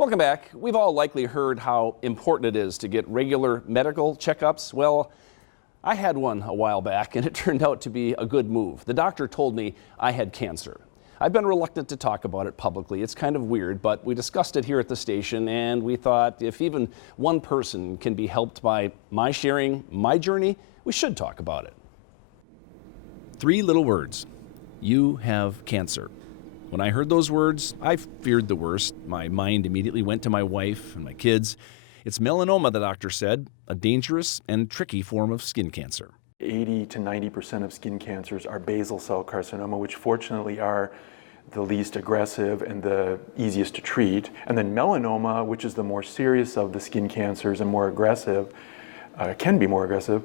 Welcome back. We've all likely heard how important it is to get regular medical checkups. Well, I had one a while back and it turned out to be a good move. The doctor told me I had cancer. I've been reluctant to talk about it publicly. It's kind of weird, but we discussed it here at the station and we thought if even one person can be helped by my sharing my journey, we should talk about it. 3 little words. You have cancer. When I heard those words, I feared the worst. My mind immediately went to my wife and my kids. It's melanoma, the doctor said, a dangerous and tricky form of skin cancer. 80 to 90% of skin cancers are basal cell carcinoma, which fortunately are the least aggressive and the easiest to treat. And then melanoma, which is the more serious of the skin cancers and more aggressive, can be more aggressive,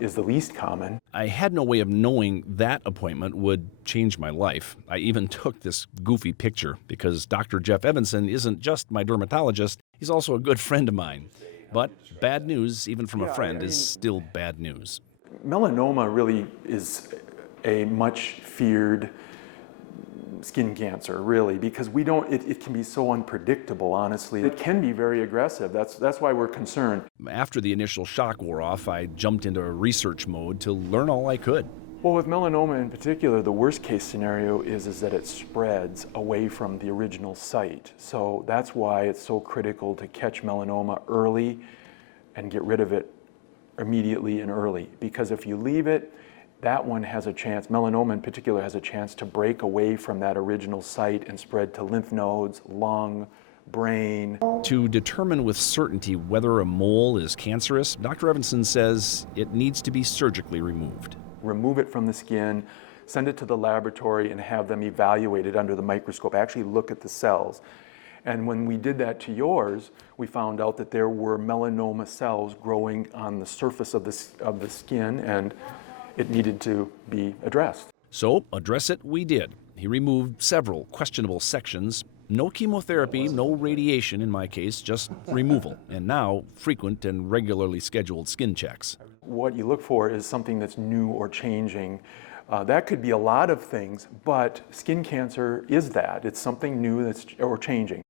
is the least common. I had no way of knowing that appointment would change my life. I even took this goofy picture because Dr. Jeff Evanson isn't just my dermatologist, he's also a good friend of mine. But bad news, even from a friend, is still bad news. Melanoma really is a much feared skin cancer, really, because it can be so unpredictable, honestly. It can be very aggressive. That's why we're concerned. After the initial shock wore off, I jumped into research mode to learn all I could. Well, with melanoma in particular, the worst case scenario is that it spreads away from the original site. So that's why it's so critical to catch melanoma early and get rid of it immediately and early. Because if you leave it, that one has a chance, melanoma in particular has a chance to break away from that original site and spread to lymph nodes, lung, brain. To determine with certainty whether a mole is cancerous, Dr. Evanson says it needs to be surgically removed. Remove it from the skin, send it to the laboratory and have them evaluated under the microscope, actually look at the cells. And when we did that to yours, we found out that there were melanoma cells growing on the surface of the skin, and it needed to be addressed. So address it we did. He removed several questionable sections. No chemotherapy, no radiation in my case, just removal. And now frequent and regularly scheduled skin checks. What you look for is something that's new or changing. That could be a lot of things, but skin cancer is that. It's something new or changing.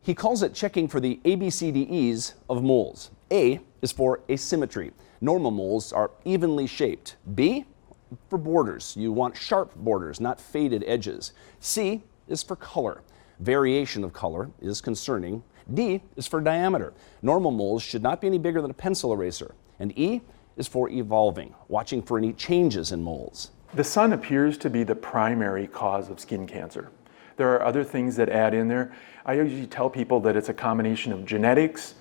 He calls it checking for the ABCDEs of moles. A is for asymmetry. Normal moles are evenly shaped. B, for borders. You want sharp borders, not faded edges. C is for color. Variation of color is concerning. D is for diameter. Normal moles should not be any bigger than a pencil eraser. And E is for evolving, watching for any changes in moles. The sun appears to be the primary cause of skin cancer. There are other things that add in there. I usually tell people that it's a combination of genetics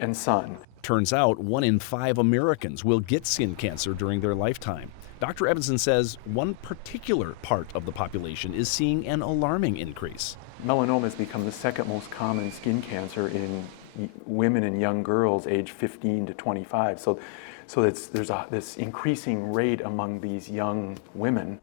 and sun. Turns out 1 in 5 Americans will get skin cancer during their lifetime. Dr. Evanson says one particular part of the population is seeing an alarming increase. Melanoma has become the second most common skin cancer in women and young girls aged 15 to 25. So there's this increasing rate among these young women.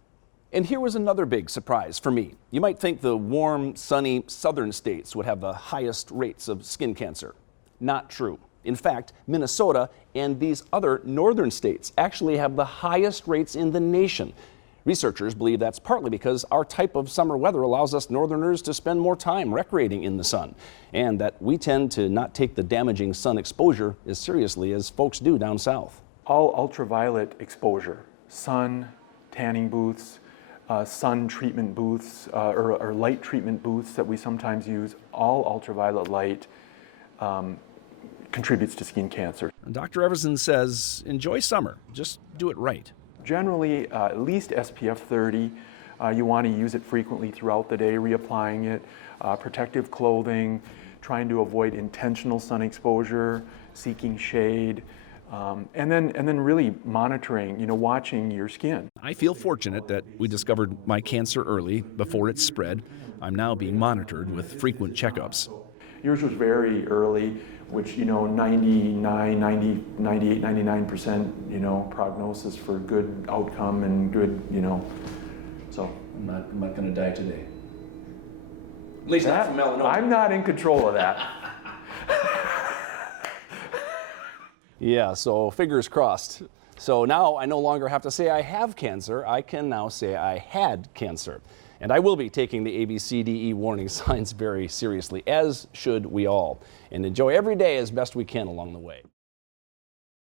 And here was another big surprise for me. You might think the warm, sunny southern states would have the highest rates of skin cancer. Not true. In fact, Minnesota and these other northern states actually have the highest rates in the nation. Researchers believe that's partly because our type of summer weather allows us northerners to spend more time recreating in the sun, and that we tend to not take the damaging sun exposure as seriously as folks do down south. All ultraviolet exposure, sun, tanning booths, sun treatment booths, or light treatment booths that we sometimes use, all ultraviolet light contributes to skin cancer. Dr. Everson says, enjoy summer, just do it right. Generally, at least SPF 30. You want to use it frequently throughout the day, reapplying it. Protective clothing, trying to avoid intentional sun exposure, seeking shade, and then really monitoring, watching your skin. I feel fortunate that we discovered my cancer early, before it spread. I'm now being monitored with frequent checkups. Yours was very early, which, 99, 90, 98, 99%, prognosis for good outcome and good, so. I'm not going to die today. At least not from melanoma. I'm not in control of that. Yeah, so fingers crossed. So now I no longer have to say I have cancer. I can now say I had cancer. And I will be taking the ABCDE warning signs very seriously, as should we all, and enjoy every day as best we can along the way.